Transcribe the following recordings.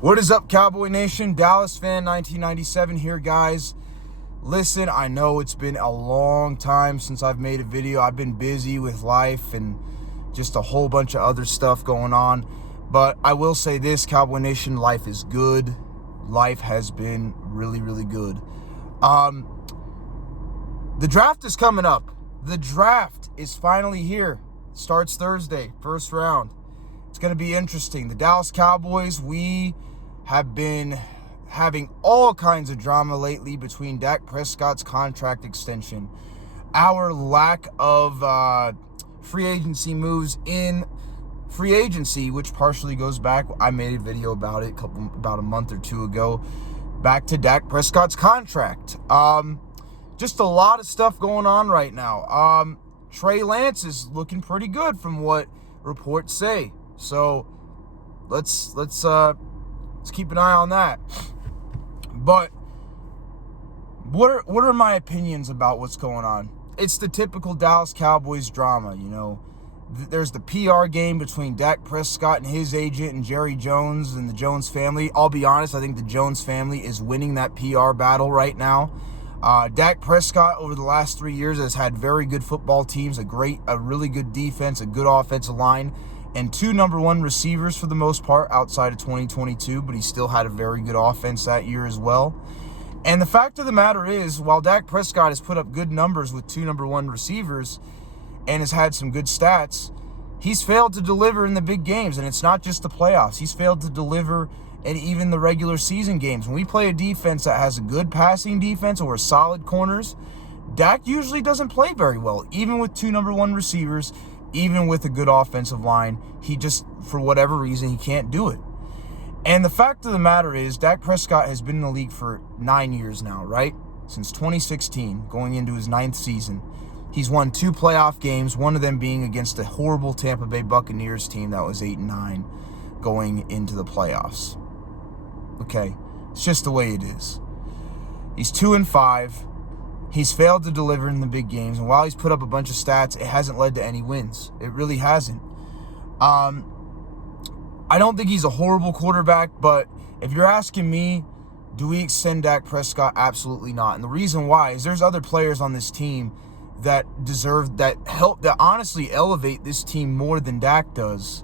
What is up, Cowboy Nation? Dallas fan 1997 here, guys. Listen, I know it's been a long time since I've made a video. I've been busy with life and just a whole bunch of other stuff going on. But I will say this, Cowboy Nation, life is good. Life has been really, really good. The draft is coming up. The draft is finally here. Starts Thursday, first round. It's going to be interesting. The Dallas Cowboys, we have been having all kinds of drama lately between Dak Prescott's contract extension, our lack of free agency moves in free agency, which partially goes back. I made a video about it about a month or two ago, back to Dak Prescott's contract. Just a lot of stuff going on right now. Trey Lance is looking pretty good from what reports say. So let's keep an eye on that. But what are my opinions about what's going on? It's the typical Dallas Cowboys drama, you know. There's the PR game between Dak Prescott and his agent and Jerry Jones and the Jones family. I'll be honest, I think the Jones family is winning that PR battle right now. Dak Prescott over the last 3 years has had very good football teams, a really good defense, a good offensive line, and 2 number 1 receivers for the most part outside of 2022, but he still had a very good offense that year as well. And the fact of the matter is, while Dak Prescott has put up good numbers with 2 number 1 receivers and has had some good stats, he's failed to deliver in the big games, and it's not just the playoffs. He's failed to deliver in even the regular season games. When we play a defense that has a good passing defense or solid corners, Dak usually doesn't play very well, even with 2 number 1 receivers. Even with a good offensive line, he just, for whatever reason, he can't do it. And the fact of the matter is, Dak Prescott has been in the league for 9 years now, right? Since 2016, going into his 9th season. He's won 2 playoff games, one of them being against a horrible Tampa Bay Buccaneers team that was 8-9 going into the playoffs. Okay, it's just the way it is. He's 2-5. He's failed to deliver in the big games, and while he's put up a bunch of stats, it hasn't led to any wins. It really hasn't. I don't think he's a horrible quarterback, but if you're asking me, do we extend Dak Prescott? Absolutely not. And the reason why is there's other players on this team that honestly elevate this team more than Dak does,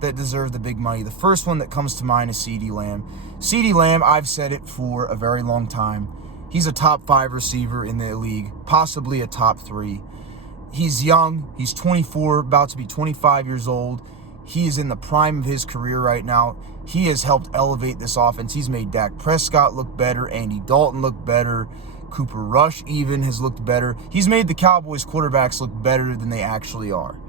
that deserve the big money. The first one that comes to mind is CeeDee Lamb. CeeDee Lamb, I've said it for a very long time. He's a top 5 receiver in the league, possibly a top 3. He's young. He's 24, about to be 25 years old. He is in the prime of his career right now. He has helped elevate this offense. He's made Dak Prescott look better, Andy Dalton look better, Cooper Rush even has looked better. He's made the Cowboys quarterbacks look better than they actually are.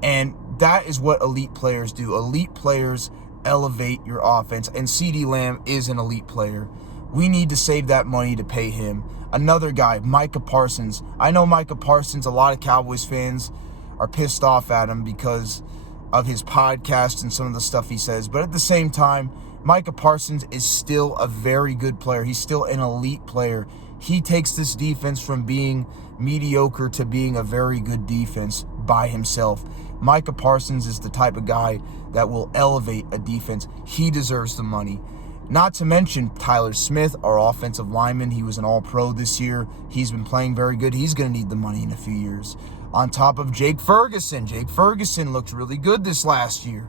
And that is what elite players do. Elite players elevate your offense, and CeeDee Lamb is an elite player. We need to save that money to pay him. Another guy, Micah Parsons. I know Micah Parsons, a lot of Cowboys fans are pissed off at him because of his podcast and some of the stuff he says. But at the same time, Micah Parsons is still a very good player. He's still an elite player. He takes this defense from being mediocre to being a very good defense by himself. Micah Parsons is the type of guy that will elevate a defense. He deserves the money. Not to mention Tyler Smith, our offensive lineman. He was an all-pro this year. He's been playing very good. He's going to need the money in a few years. On top of Jake Ferguson. Jake Ferguson looked really good this last year,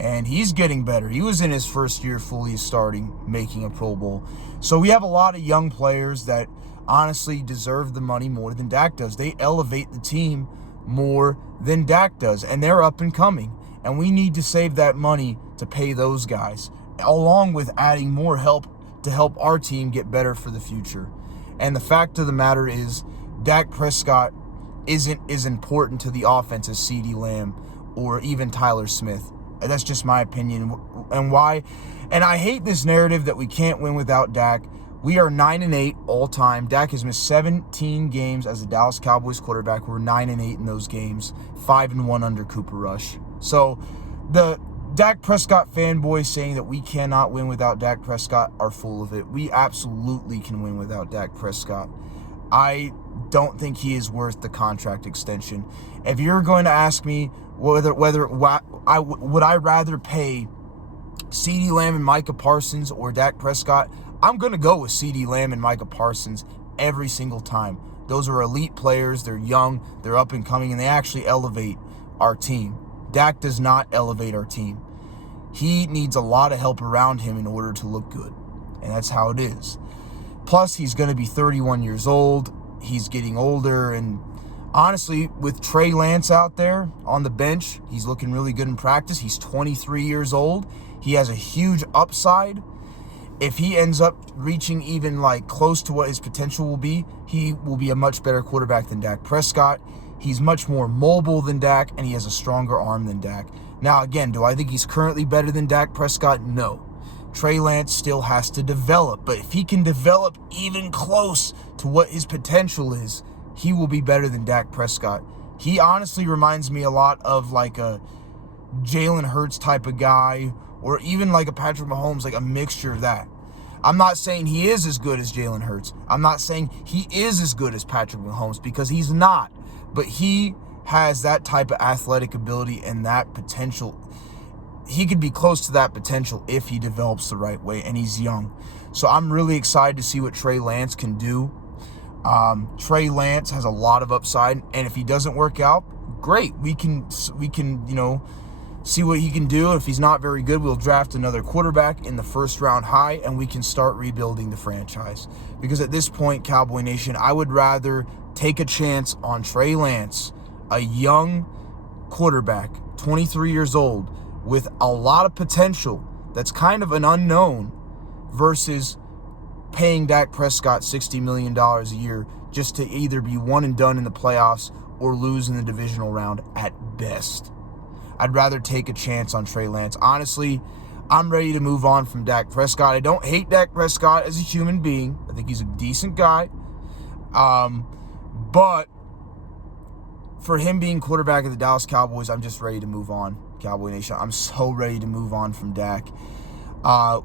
and he's getting better. He was in his first year fully starting, making a Pro Bowl. So we have a lot of young players that honestly deserve the money more than Dak does. They elevate the team more than Dak does, and they're up and coming. And we need to save that money to pay those guys, along with adding more help to help our team get better for the future. And the fact of the matter is, Dak Prescott isn't as important to the offense as CeeDee Lamb or even Tyler Smith. And that's just my opinion. And why? And I hate this narrative that we can't win without Dak. We are 9-8 all time. Dak has missed 17 games as a Dallas Cowboys quarterback. We're 9-8 in those games, 5-1 under Cooper Rush. So the Dak Prescott fanboys saying that we cannot win without Dak Prescott are full of it. We absolutely can win without Dak Prescott. I don't think he is worth the contract extension. If you're going to ask me would I rather pay CeeDee Lamb and Micah Parsons or Dak Prescott, I'm going to go with CeeDee Lamb and Micah Parsons every single time. Those are elite players. They're young, they're up and coming, and they actually elevate our team. Dak does not elevate our team. He needs a lot of help around him in order to look good, and that's how it is. Plus, he's going to be 31 years old. He's getting older, and honestly, with Trey Lance out there on the bench, he's looking really good in practice. He's 23 years old. He has a huge upside. If he ends up reaching even like close to what his potential will be, he will be a much better quarterback than Dak Prescott. He's much more mobile than Dak, and he has a stronger arm than Dak. Now, again, do I think he's currently better than Dak Prescott? No. Trey Lance still has to develop, but if he can develop even close to what his potential is, he will be better than Dak Prescott. He honestly reminds me a lot of like a Jalen Hurts type of guy, or even like a Patrick Mahomes, like a mixture of that. I'm not saying he is as good as Jalen Hurts. I'm not saying he is as good as Patrick Mahomes, because he's not. But he has that type of athletic ability and that potential. He could be close to that potential if he develops the right way, and he's young. So I'm really excited to see what Trey Lance can do. Trey Lance has a lot of upside, and if he doesn't work out, great. We can see what he can do. If he's not very good, we'll draft another quarterback in the first round high, and we can start rebuilding the franchise. Because at this point, Cowboy Nation, I would rather take a chance on Trey Lance, a young quarterback, 23 years old, with a lot of potential that's kind of an unknown, versus paying Dak Prescott $60 million a year just to either be one and done in the playoffs or lose in the divisional round at best. I'd rather take a chance on Trey Lance. Honestly, I'm ready to move on from Dak Prescott. I don't hate Dak Prescott as a human being. I think he's a decent guy. But for him being quarterback of the Dallas Cowboys, I'm just ready to move on, Cowboy Nation. I'm so ready to move on from Dak.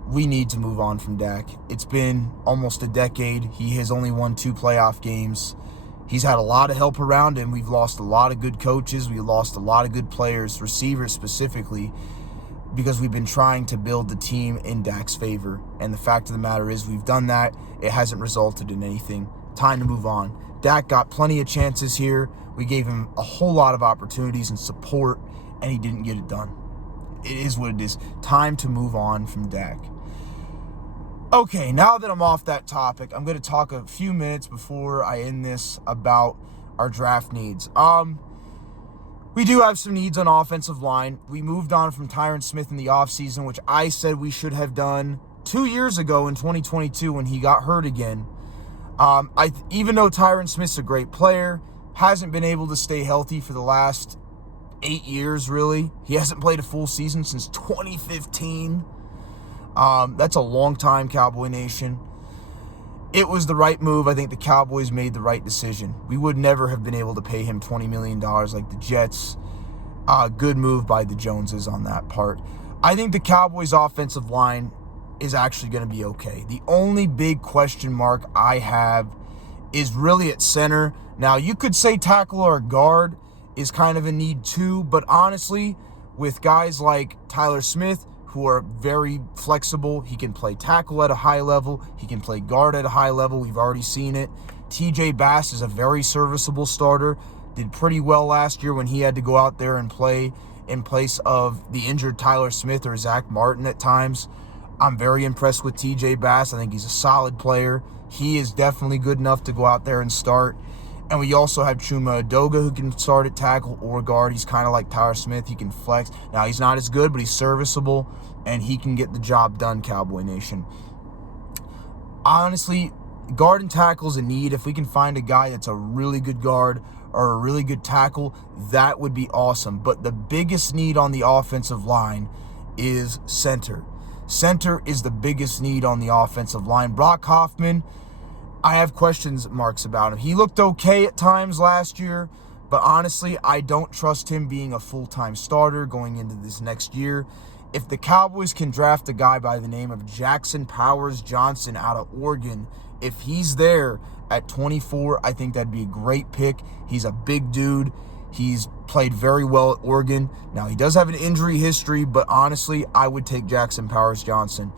We need to move on from Dak. It's been almost a decade. He has only won 2 playoff games. He's had a lot of help around him. We've lost a lot of good coaches. We lost a lot of good players, receivers specifically, because we've been trying to build the team in Dak's favor. And the fact of the matter is, we've done that. It hasn't resulted in anything. Time to move on. Dak got plenty of chances here. We gave him a whole lot of opportunities and support, and he didn't get it done. It is what it is. Time to move on from Dak. Okay, now that I'm off that topic, I'm going to talk a few minutes before I end this about our draft needs. We do have some needs on offensive line. We moved on from Tyron Smith in the offseason, which I said we should have done 2 years ago in 2022 when he got hurt again. Even though Tyron Smith's a great player, hasn't been able to stay healthy for the last 8 years, really. He hasn't played a full season since 2015. That's a long time, Cowboy Nation. It was the right move. I think the Cowboys made the right decision. We would never have been able to pay him $20 million like the Jets. Good move by the Joneses on that part. I think the Cowboys' offensive line is actually going to be okay. The only big question mark I have is really at center. Now, you could say tackle or guard is kind of a need too, but honestly, with guys like Tyler Smith, who are very flexible, he can play tackle at a high level, he can play guard at a high level, we've already seen it. TJ Bass is a very serviceable starter, did pretty well last year when he had to go out there and play in place of the injured Tyler Smith or Zach Martin at times. I'm very impressed with TJ Bass. I think he's a solid player. He is definitely good enough to go out there and start. And we also have Chuma Edoga, who can start at tackle or guard. He's kind of like Tyler Smith. He can flex. Now, he's not as good, but he's serviceable, and he can get the job done, Cowboy Nation. Honestly, guard and tackle is a need. If we can find a guy that's a really good guard or a really good tackle, that would be awesome. But the biggest need on the offensive line is center. Center is the biggest need on the offensive line. Brock Hoffman, I have questions marks about him. He looked okay at times last year, but honestly, I don't trust him being a full-time starter going into this next year. If the Cowboys can draft a guy by the name of Jackson Powers Johnson out of Oregon, if he's there at 24, I think that'd be a great pick. He's a big dude. He's played very well at Oregon. Now, he does have an injury history, but honestly, I would take Jackson Powers-Johnson.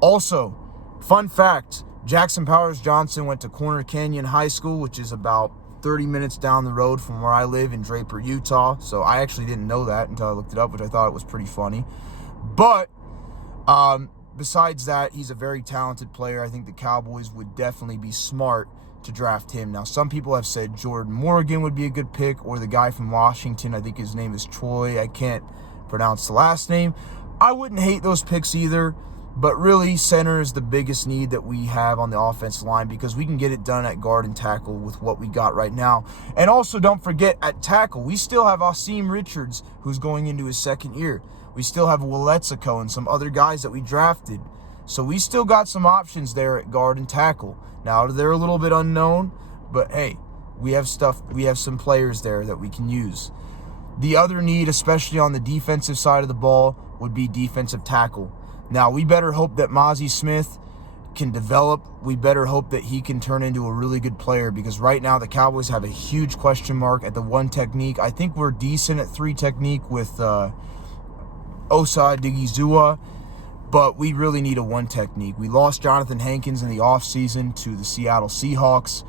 Also, fun fact, Jackson Powers-Johnson went to Corner Canyon High School, which is about 30 minutes down the road from where I live in Draper, Utah. So I actually didn't know that until I looked it up, which I thought it was pretty funny. But besides that, he's a very talented player. I think the Cowboys would definitely be smart to draft him. Now, some people have said Jordan Morgan would be a good pick, or the guy from Washington, I think his name is Troy. I can't pronounce the last name. I wouldn't hate those picks either. But really, center is the biggest need that we have on the offensive line because we can get it done at guard and tackle with what we got right now. And also, don't forget, at tackle, we still have Asim Richards, who's going into his second year. We still have Waletzko and some other guys that we drafted. So we still got some options there at guard and tackle. Now, they're a little bit unknown, but hey, we have some players there that we can use. The other need, especially on the defensive side of the ball, would be defensive tackle. Now, we better hope that Mozzie Smith can develop. We better hope that he can turn into a really good player because right now the Cowboys have a huge question mark at the one technique. I think we're decent at three technique with Osa Digizua, but we really need a one technique. We lost Jonathan Hankins in the offseason to the Seattle Seahawks.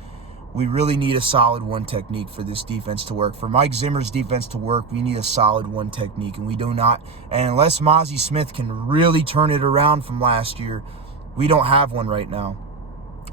We really need a solid one technique for this defense to work. For Mike Zimmer's defense to work, we need a solid one technique, and we do not. And unless Mozzie Smith can really turn it around from last year, we don't have one right now.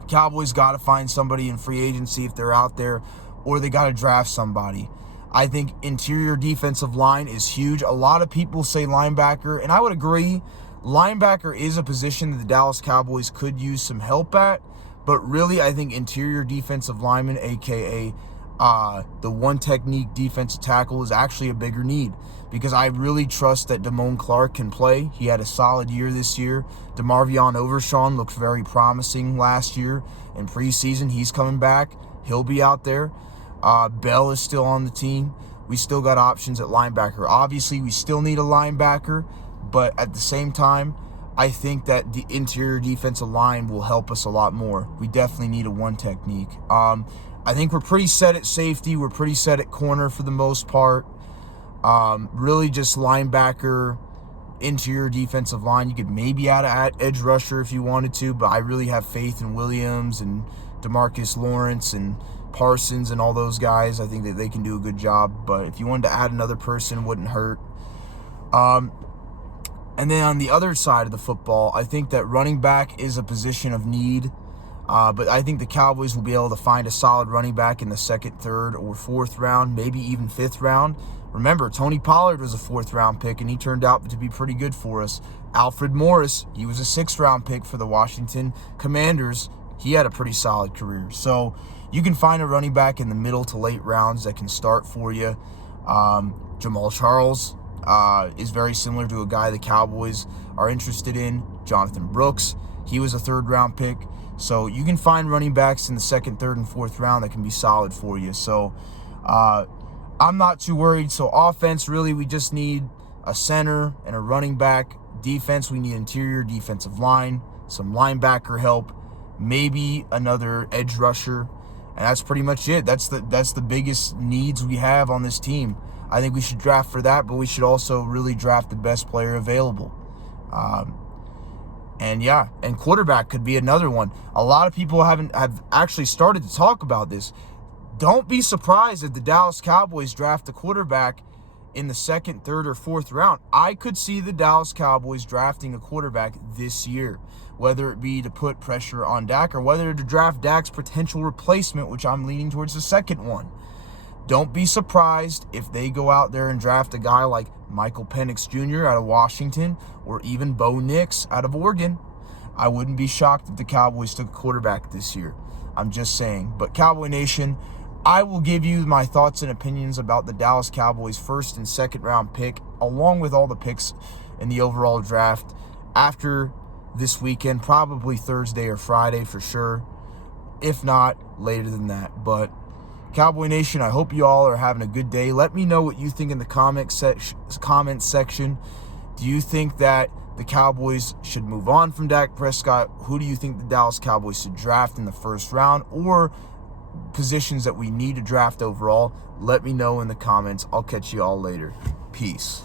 Cowboys got to find somebody in free agency if they're out there, or they got to draft somebody. I think interior defensive line is huge. A lot of people say linebacker, and I would agree. Linebacker is a position that the Dallas Cowboys could use some help at. But really, I think interior defensive lineman, a.k.a. The one technique defensive tackle, is actually a bigger need because I really trust that Damone Clark can play. He had a solid year this year. DeMarvion Overshawn looked very promising last year in preseason. He's coming back. He'll be out there. Bell is still on the team. We still got options at linebacker. Obviously, we still need a linebacker, but at the same time, I think that the interior defensive line will help us a lot more. We definitely need a one technique. I think we're pretty set at safety. We're pretty set at corner for the most part. Really just linebacker, interior defensive line. You could maybe add an edge rusher if you wanted to, but I really have faith in Williams and DeMarcus Lawrence and Parsons and all those guys. I think that they can do a good job. But if you wanted to add another person, it wouldn't hurt. And then on the other side of the football, I think that running back is a position of need. But I think the Cowboys will be able to find a solid running back in the second, third, or fourth round, maybe even fifth round. Remember, Tony Pollard was a fourth-round pick, and he turned out to be pretty good for us. Alfred Morris, he was a sixth-round pick for the Washington Commanders. He had a pretty solid career. So you can find a running back in the middle to late rounds that can start for you. Jamal Charles is very similar to a guy the Cowboys are interested in. Jonathan Brooks, he was a third-round pick. So you can find running backs in the second, third, and fourth round that can be solid for you. So I'm not too worried. So offense, really, we just need a center and a running back. Defense, we need interior defensive line, some linebacker help, maybe another edge rusher. And that's pretty much it. That's the biggest needs we have on this team. I think we should draft for that, but we should also really draft the best player available. And quarterback could be another one. A lot of people have actually started to talk about this. Don't be surprised if the Dallas Cowboys draft a quarterback in the second, third, or fourth round. I could see the Dallas Cowboys drafting a quarterback this year, whether it be to put pressure on Dak or whether to draft Dak's potential replacement, which I'm leaning towards the second one. Don't be surprised if they go out there and draft a guy like Michael Penix Jr. out of Washington or even Bo Nix out of Oregon. I wouldn't be shocked if the Cowboys took a quarterback this year. I'm just saying. But Cowboy Nation, I will give you my thoughts and opinions about the Dallas Cowboys first and second round pick, along with all the picks in the overall draft after this weekend, probably Thursday or Friday for sure. If not, later than that. But Cowboy Nation, I hope you all are having a good day. Let me know what you think in the comment section. Do you think that the Cowboys should move on from Dak Prescott? Who do you think the Dallas Cowboys should draft in the first round? Or positions that we need to draft overall, let me know in the comments. I'll catch you all later. Peace.